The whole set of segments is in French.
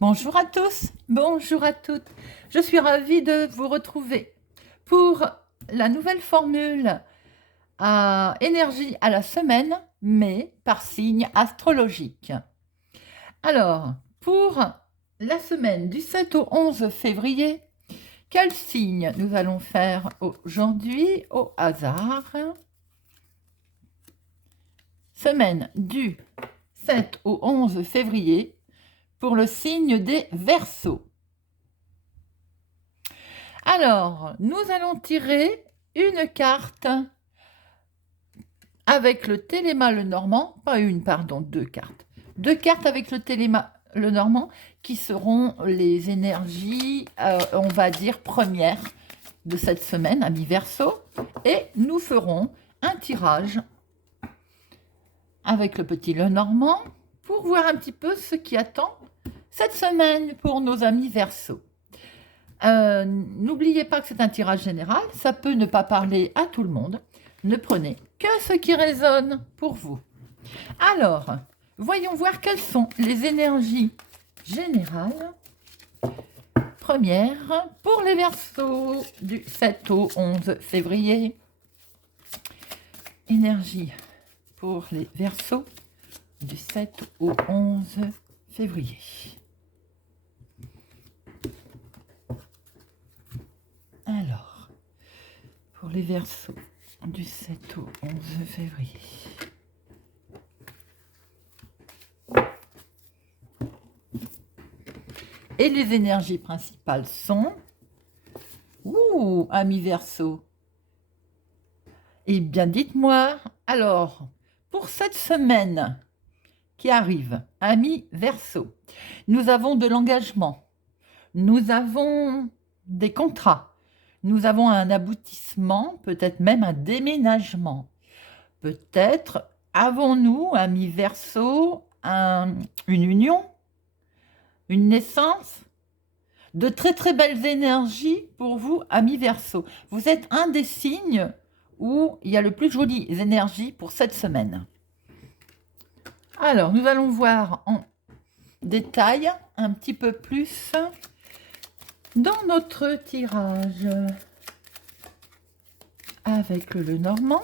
Bonjour à tous, bonjour à toutes. Je suis ravie de vous retrouver pour la nouvelle formule à énergie à la semaine, mais par signe astrologique. Alors, pour la semaine du 7 au 11 février, quel signe nous allons faire aujourd'hui au hasard? Semaine du 7 au 11 février pour le signe des Verseaux. Alors, nous allons tirer une carte avec le Téléma le Normand, pas une, pardon, deux cartes. Deux cartes avec le Téléma le Normand qui seront les énergies, on va dire, premières de cette semaine, amis Verseau. Et nous ferons un tirage avec le petit le Normand pour voir un petit peu ce qui attend cette semaine pour nos amis Verseau. N'oubliez pas que c'est un tirage général, ça peut ne pas parler à tout le monde. Ne prenez que ce qui résonne pour vous. Alors, voyons voir quelles sont les énergies générales. Première, pour les Verseaux du 7 au 11 février. Énergie pour les Verseaux du 7 au 11 février. Alors, pour les Verseaux du 7 au 11 février. Et les énergies principales sont... Ouh, amis Verseau. Eh bien, dites-moi, alors, pour cette semaine qui arrive, amis Verseau, nous avons de l'engagement, nous avons des contrats, nous avons un aboutissement, peut-être même un déménagement. Peut-être avons-nous, amis Verseau, une union, une naissance, de très très belles énergies pour vous, amis Verseau. Vous êtes un des signes où il y a le plus jolies énergies pour cette semaine. Alors, nous allons voir en détail un petit peu plus dans notre tirage avec le Normand.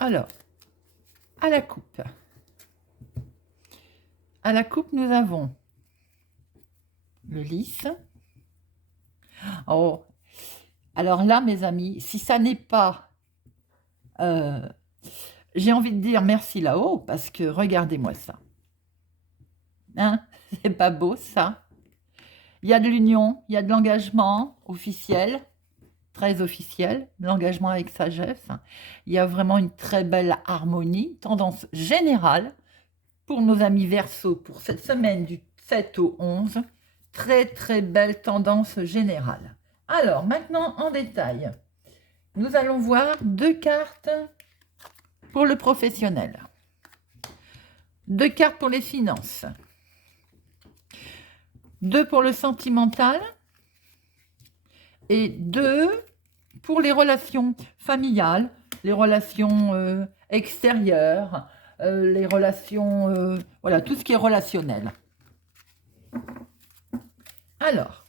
Alors, à la coupe. À la coupe, nous avons le lys. Oh, alors là, mes amis, si ça n'est pas... j'ai envie de dire merci là-haut, parce que regardez-moi ça. Hein? C'est pas beau, ça? Il y a de l'union, il y a de l'engagement officiel, très officiel, l'engagement avec sagesse. Il y a vraiment une très belle harmonie, tendance générale pour nos amis Verseau pour cette semaine du 7 au 11. Très très belle tendance générale. Alors maintenant en détail, nous allons voir deux cartes pour le professionnel, deux cartes pour les finances, deux pour le sentimental et deux pour les relations familiales, les relations extérieures, les relations, voilà, tout ce qui est relationnel. Alors,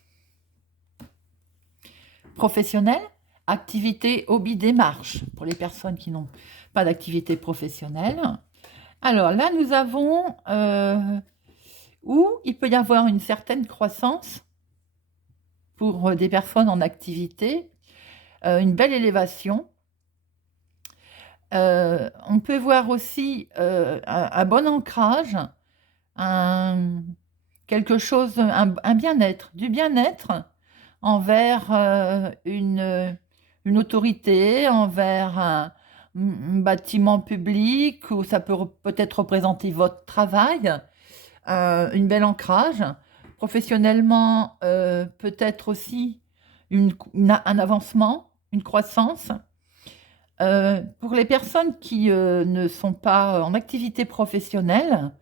professionnel, activité, hobby, démarche, pour les personnes qui n'ont pas d'activité professionnelle. Alors là, nous avons où il peut y avoir une certaine croissance pour des personnes en activité, une belle élévation. On peut voir aussi un bon ancrage, quelque chose, un bien-être, du bien-être envers une autorité, envers un bâtiment public, où ça peut peut-être représenter votre travail, une belle ancrage. Professionnellement, peut-être aussi un avancement, une croissance. Pour les personnes qui ne sont pas en activité professionnelle,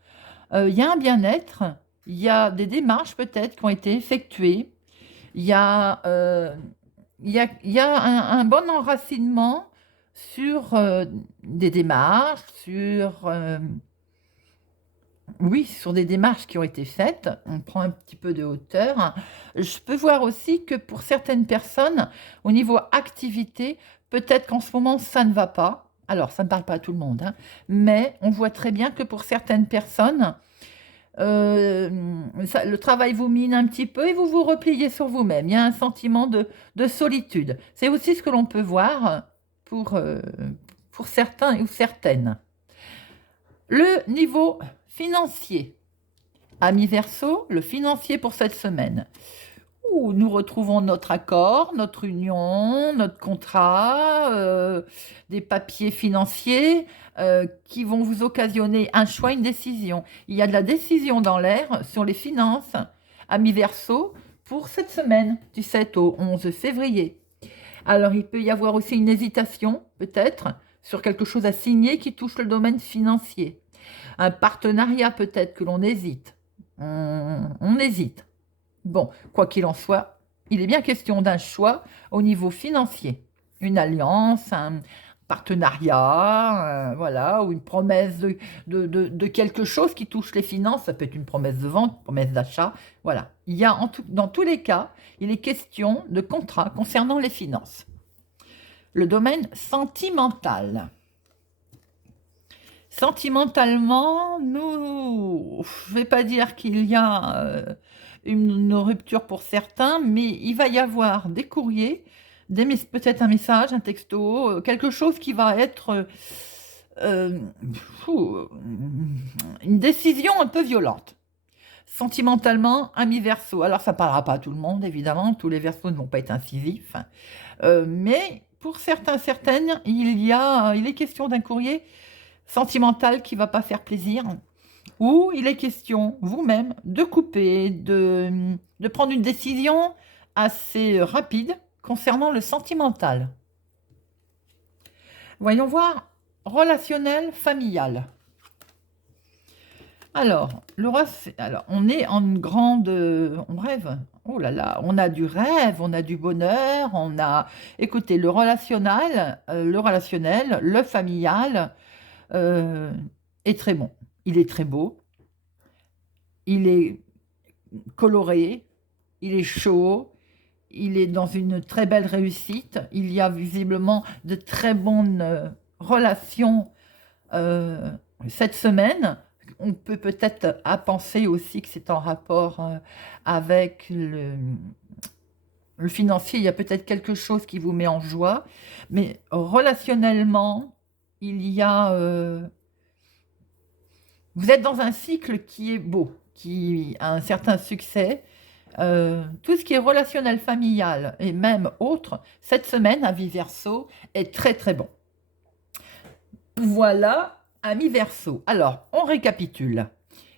il y a un bien-être, il y a des démarches peut-être qui ont été effectuées, il y a, il y a un bon enracinement sur des démarches, sur Oui, sur des démarches qui ont été faites, on prend un petit peu de hauteur. Je peux voir aussi que pour certaines personnes, au niveau activité, peut-être qu'en ce moment, ça ne va pas. Alors, ça ne parle pas à tout le monde, hein, mais on voit très bien que pour certaines personnes, euh, le travail vous mine un petit peu et vous vous repliez sur vous-même. Il y a un sentiment de solitude. C'est aussi ce que l'on peut voir pour, euh, pour certains ou certaines. Le niveau financier. Amis Verseau, le financier pour cette semaine. Où nous retrouvons notre accord, notre union, notre contrat, des papiers financiers qui vont vous occasionner un choix, une décision. Il y a de la décision dans l'air sur les finances, Amis Verseau, pour cette semaine, du 7 au 11 février. Alors, il peut y avoir aussi une hésitation, peut-être, sur quelque chose à signer qui touche le domaine financier. Un partenariat, peut-être, que l'on hésite. On hésite. Bon, quoi qu'il en soit, il est bien question d'un choix au niveau financier. Une alliance, un partenariat, voilà, ou une promesse de quelque chose qui touche les finances. Ça peut être une promesse de vente, une promesse d'achat. Voilà. Il y a dans tous les cas, il est question de contrat concernant les finances. Le domaine sentimental. Sentimentalement, je ne vais pas dire qu'il y a une rupture pour certains, mais il va y avoir des courriers, peut-être un message, un texto, quelque chose qui va être euh, fou, une décision un peu violente. Sentimentalement, ami Verseau. Alors, ça ne parlera pas à tout le monde, évidemment, tous les Verseaux ne vont pas être incisifs, hein. Mais pour certains, certaines, il est question d'un courrier sentimental qui ne va pas faire plaisir, ou il est question vous-même de couper, de prendre une décision assez rapide concernant le sentimental. Voyons voir, relationnel, familial. Alors, on est en grande... On rêve. Oh là là, on a du rêve, on a du bonheur, on a... Écoutez, le familial euh, est très bon. Il est très beau, il est coloré, il est chaud, il est dans une très belle réussite. Il y a visiblement de très bonnes relations euh, cette semaine. On peut peut-être à penser aussi que c'est en rapport avec le financier. Il y a peut-être quelque chose qui vous met en joie, mais relationnellement, il y a vous êtes dans un cycle qui est beau, qui a un certain succès. Tout ce qui est relationnel familial et même autre, cette semaine, avis Verseau, est très très bon. Voilà, amis Verseau. Alors, on récapitule.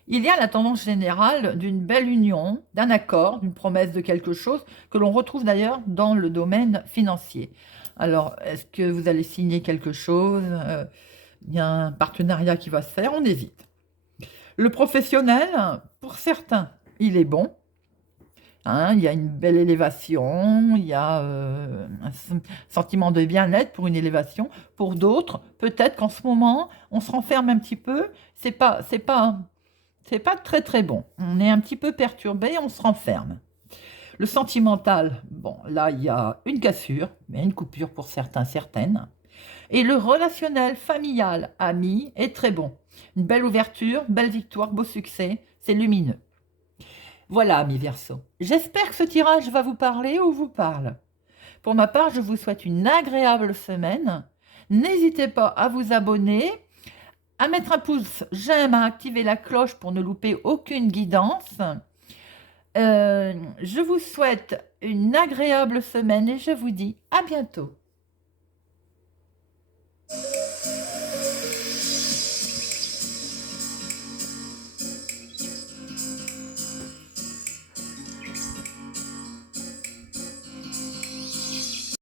Il y a la tendance générale d'une belle union, d'un accord, d'une promesse de quelque chose, que l'on retrouve d'ailleurs dans le domaine financier. Alors, est-ce que vous allez signer quelque chose? Il y a un partenariat qui va se faire, on hésite. Le professionnel, pour certains, il est bon. Hein, il y a une belle élévation, il y a un sentiment de bien-être pour une élévation. Pour d'autres, peut-être qu'en ce moment, on se renferme un petit peu. C'est pas très très bon. On est un petit peu perturbé, on se renferme. Le sentimental, bon, là, il y a une cassure, mais une coupure pour certains, certaines. Et le relationnel, familial, ami, est très bon. Une belle ouverture, belle victoire, beau succès, c'est lumineux. Voilà, amis Verseau. J'espère que ce tirage va vous parler ou vous parle. Pour ma part, je vous souhaite une agréable semaine. N'hésitez pas à vous abonner, à mettre un pouce j'aime, à activer la cloche pour ne louper aucune guidance. Je vous souhaite une agréable semaine et je vous dis à bientôt.